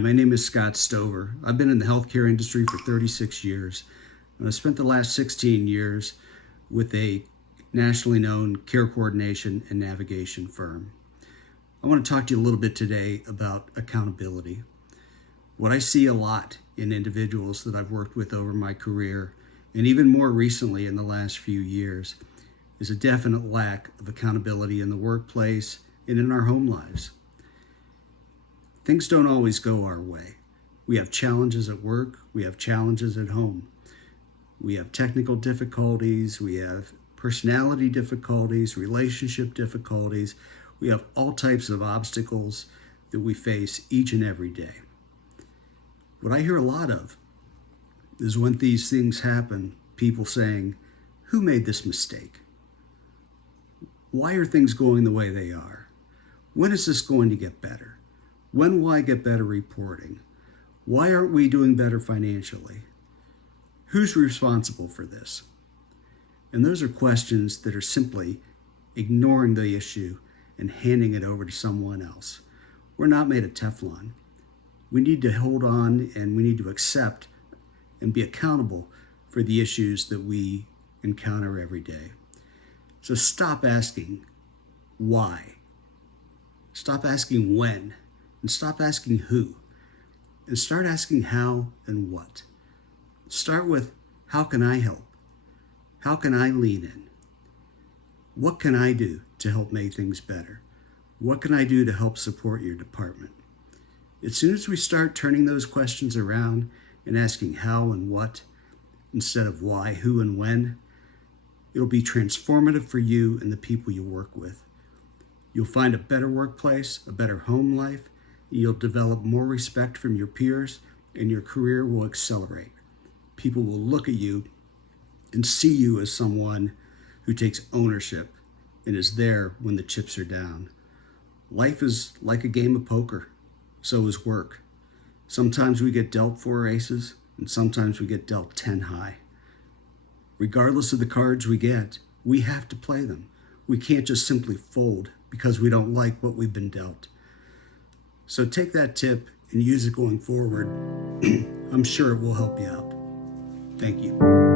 my name is Scott Stover. I've been in the healthcare industry for 36 years, and I spent the last 16 years with a nationally known care coordination and navigation firm. I want to talk to you a little bit today about accountability. What I see a lot in individuals that I've worked with over my career, and even more recently in the last few years, is a definite lack of accountability in the workplace and in our home lives. Things don't always go our way. We have challenges at work, we have challenges at home. We have technical difficulties, we have personality difficulties, relationship difficulties. We have all types of obstacles that we face each and every day. What I hear a lot of is when these things happen, people saying, "Who made this mistake? Why are things going the way they are? When is this going to get better? When will I get better reporting? Why aren't we doing better financially? Who's responsible for this?" And those are questions that are simply ignoring the issue and handing it over to someone else. We're not made of Teflon. We need to hold on and we need to accept and be accountable for the issues that we encounter every day. So stop asking why. Stop asking when. And stop asking who. And start asking how and what. Start with, how can I help? How can I lean in? What can I do to help make things better? What can I do to help support your department? As soon as we start turning those questions around and asking how and what instead of why, who, and when, it'll be transformative for you and the people you work with. You'll find a better workplace, a better home life. You'll develop more respect from your peers, and your career will accelerate. People will look at you and see you as someone who takes ownership and is there when the chips are down. Life is like a game of poker. So is work. Sometimes we get dealt 4 aces, and sometimes we get dealt 10 high. Regardless of the cards we get, we have to play them. We can't just simply fold because we don't like what we've been dealt. So take that tip and use it going forward. I'm sure it will help you out. Thank you.